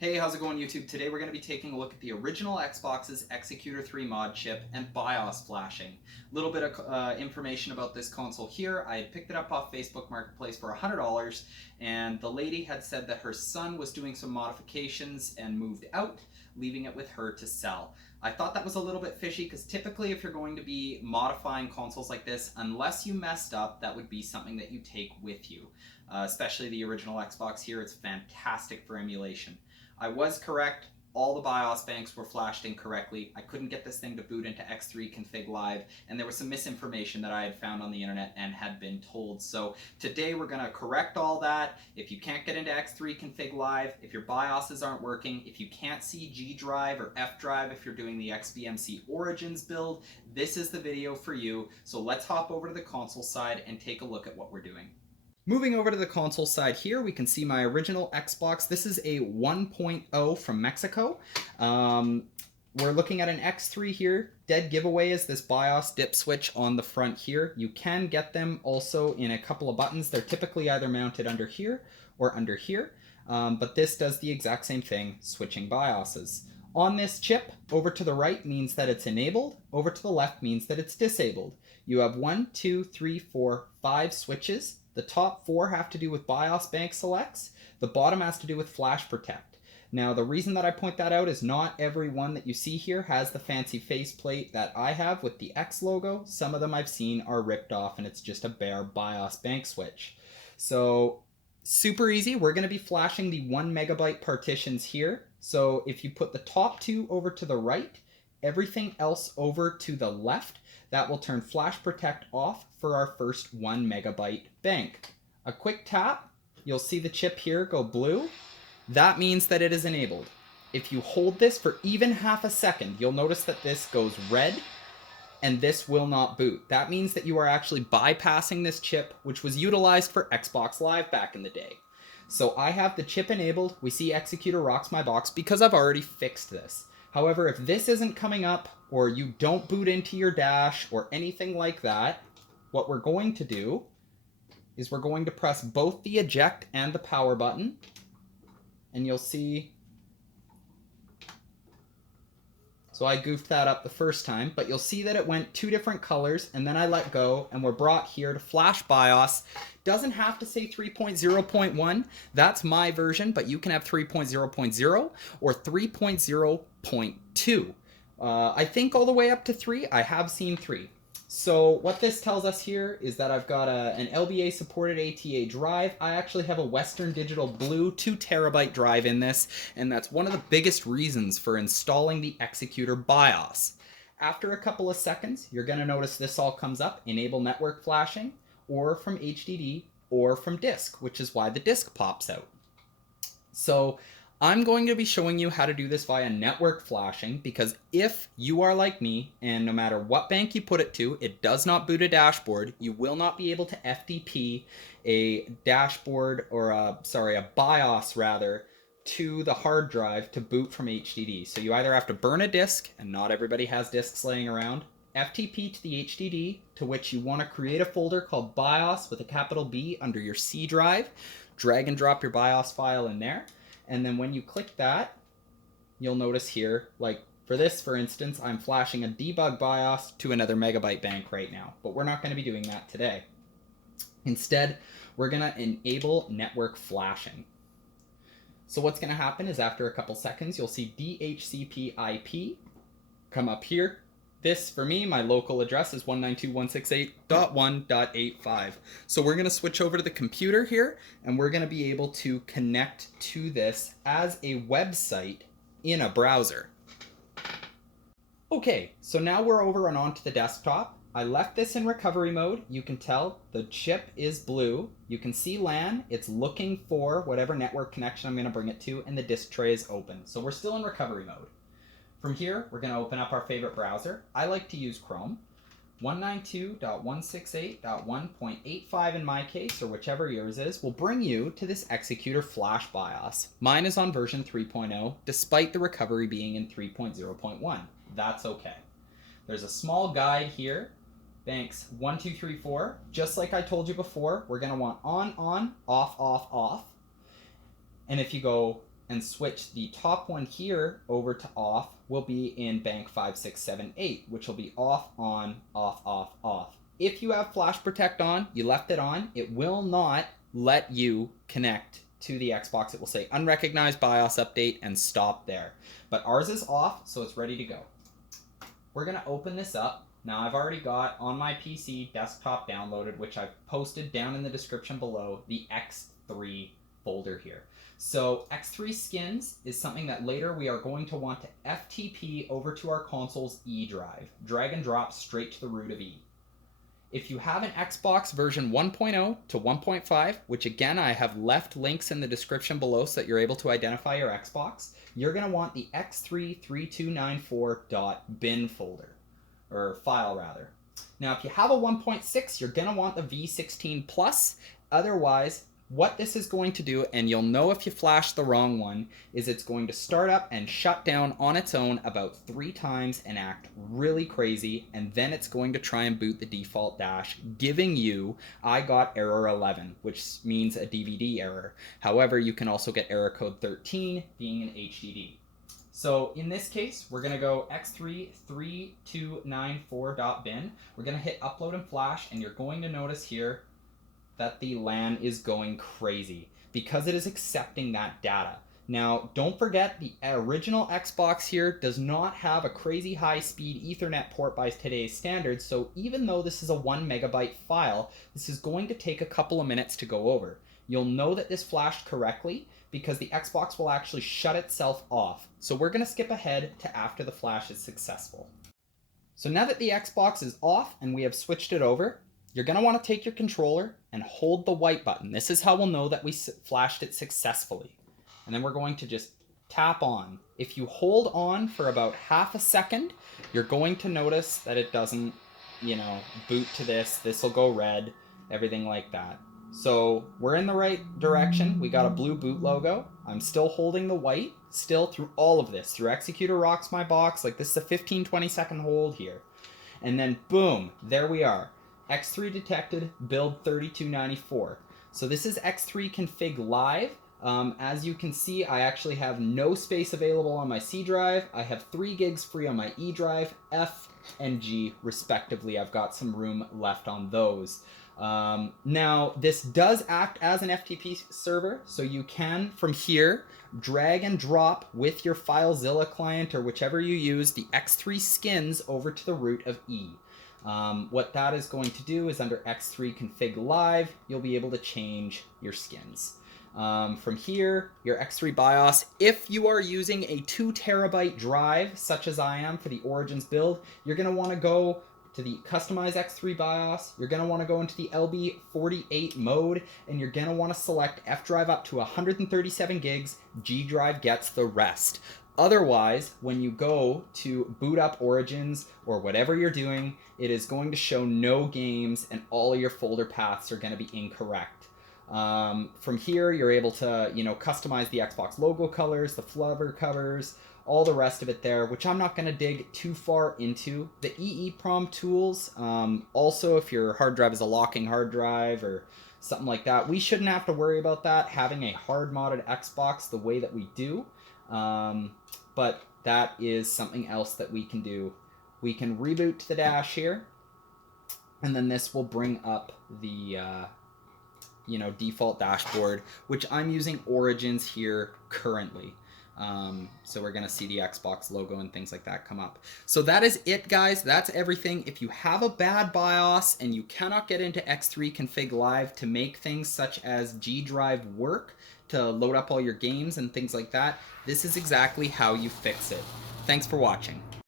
Hey, how's it going, YouTube? Today we're going to be taking a look at the original Xbox's Xecuter 3 mod chip and BIOS flashing. A little bit of information about this console here. I had picked it up off Facebook Marketplace for $100, and the lady had said that her son was doing some modifications and moved out, leaving it with her to sell. I thought that was a little bit fishy because typically if you're going to be modifying consoles like this, unless you messed up, that would be something that you take with you. Especially the original Xbox here, it's fantastic for emulation. I was correct. All the BIOS banks were flashed incorrectly. I couldn't get this thing to boot into X3 config live, and there was some misinformation that I had found on the internet and had been told. So today we're going to correct all that. If you can't get into X3 config live, if your BIOSes aren't working, if you can't see G drive or F drive if you're doing the XBMC Origins build, this is the video for you. So let's hop over to the console side and take a look at what we're doing. Moving over to the console side here, we can see my original Xbox. This is a 1.0 from Mexico. We're looking at an X3 here. Dead giveaway is this BIOS dip switch on the front here. You can get them also in a couple of buttons. They're typically either mounted under here or under here, but this does the exact same thing, switching BIOSes. On this chip, over to the right means that it's enabled, over to the left means that it's disabled. You have 1, 2, 3, 4, 5 switches. The top 4 have to do with BIOS bank selects. The bottom has to do with flash protect. Now, the reason that I point that out is not every one that you see here has the fancy faceplate that I have with the X logo. Some of them I've seen are ripped off and it's just a bare BIOS bank switch. So super easy. We're going to be flashing the 1 megabyte partitions here. So if you put the top 2 over to the right, everything else over to the left, that will turn flash protect off for our first 1 megabyte bank. A quick tap, you'll see the chip here go blue. That means that it is enabled. If you hold this for even half a second, you'll notice that this goes red and this will not boot. That means that you are actually bypassing this chip, which was utilized for Xbox Live back in the day. So I have the chip enabled. We see Xecuter rocks my box because I've already fixed this. However, if this isn't coming up or you don't boot into your dash or anything like that, what we're going to do is we're going to press both the eject and the power button, and you'll see. So I goofed that up the first time, but you'll see that it went 2 different colors, and then I let go, and we're brought here to flash BIOS. Doesn't have to say 3.0.1. That's my version, but you can have 3.0.0 or 3.0.2. I think all the way up to 3. I have seen 3. So what this tells us here is that I've got an LBA supported ATA drive. I actually have a Western Digital Blue 2 terabyte drive in this, and that's one of the biggest reasons for installing the Xecuter BIOS. After a couple of seconds, you're going to notice this all comes up, enable network flashing, or from HDD, or from disk, which is why the disk pops out. So I'm going to be showing you how to do this via network flashing, because if you are like me, and no matter what bank you put it to, it does not boot a dashboard, you will not be able to FTP a dashboard, or a BIOS rather, to the hard drive to boot from HDD. So you either have to burn a disk, and not everybody has disks laying around, FTP to the HDD, to which you want to create a folder called BIOS with a capital B under your C drive, drag and drop your BIOS file in there. And then when you click that, you'll notice here, like for this, for instance, I'm flashing a debug BIOS to another megabyte bank right now, but we're not going to be doing that today. Instead, we're going to enable network flashing. So what's going to happen is after a couple seconds, you'll see DHCP IP come up here. This, for me, my local address is 192.168.1.85. So we're going to switch over to the computer here, and we're going to be able to connect to this as a website in a browser. Okay, so now we're over and onto the desktop. I left this in recovery mode. You can tell the chip is blue. You can see LAN. It's looking for whatever network connection I'm going to bring it to, and the disk tray is open. So we're still in recovery mode. From here, we're going to open up our favorite browser. I like to use Chrome. 192.168.1.85 in my case, or whichever yours is, will bring you to this Xecuter Flash BIOS. Mine is on version 3.0, despite the recovery being in 3.0.1. That's okay. There's a small guide here. Banks 1, 2, 3, 4. Just like I told you before, we're going to want on, off, off, off. And if you go and switch the top one here over to off, will be in bank 5678, which will be off, on, off, off, off. If you have Flash Protect on, you left it on, it will not let you connect to the Xbox. It will say unrecognized BIOS update and stop there. But ours is off, so it's ready to go. We're gonna open this up. Now I've already got on my PC desktop downloaded, which I've posted down in the description below, the X3 folder here. So X3 skins is something that later we are going to want to FTP over to our console's E drive. Drag and drop straight to the root of E. If you have an Xbox version 1.0 to 1.5, which again I have left links in the description below so that you're able to identify your Xbox, you're going to want the x33294.bin folder, or file rather. Now if you have a 1.6, you're going to want the V16 Plus. Otherwise, what this is going to do, and you'll know if you flash the wrong one, is it's going to start up and shut down on its own about 3 times and act really crazy, and then it's going to try and boot the default dash, giving you, I got error 11, which means a DVD error. However, you can also get error code 13, being an HDD. So in this case, we're going to go x33294.bin. We're going to hit upload and flash, and you're going to notice here that the LAN is going crazy because it is accepting that data. Now, don't forget the original Xbox here does not have a crazy high-speed Ethernet port by today's standards, so even though this is a 1 megabyte file, this is going to take a couple of minutes to go over. You'll know that this flashed correctly because the Xbox will actually shut itself off. So we're going to skip ahead to after the flash is successful. So now that the Xbox is off and we have switched it over, you're going to want to take your controller and hold the white button. This is how we'll know that we flashed it successfully. And then we're going to just tap on. If you hold on for about half a second, you're going to notice that it doesn't, boot to this. This will go red, everything like that. So we're in the right direction. We got a blue boot logo. I'm still holding the white, still through all of this. Through Xecuter Rocks My Box, like this is a 15-20 second hold here. And then boom, there we are. X3 detected, build 3294. So this is X3 config live. As you can see, I actually have no space available on my C drive. I have 3 gigs free on my E drive, F and G respectively. I've got some room left on those. Now, this does act as an FTP server, so you can, from here, drag and drop with your FileZilla client or whichever you use, the X3 skins over to the root of E. What that is going to do is under X3 config live, you'll be able to change your skins. From here, your X3 BIOS, if you are using a 2 terabyte drive, such as I am for the Origins build, you're going to want to go to the Customize X3 BIOS, you're going to want to go into the LB48 mode, and you're going to want to select F drive up to 137 gigs, G drive gets the rest. Otherwise, when you go to boot up Origins or whatever you're doing, it is going to show no games and all of your folder paths are going to be incorrect. From here, you're able to, customize the Xbox logo colors, the Flubber covers, all the rest of it there, which I'm not going to dig too far into. The EEPROM tools, also if your hard drive is a locking hard drive or something like that, we shouldn't have to worry about that having a hard modded Xbox the way that we do. But that is something else that we can do. We can reboot to the dash here, and then this will bring up the default dashboard, which I'm using Origins here currently. So we're going to see the Xbox logo and things like that come up. So that is it, guys. That's everything. If you have a bad BIOS and you cannot get into X3 config live to make things such as G drive work, to load up all your games and things like that, this is exactly how you fix it. Thanks for watching.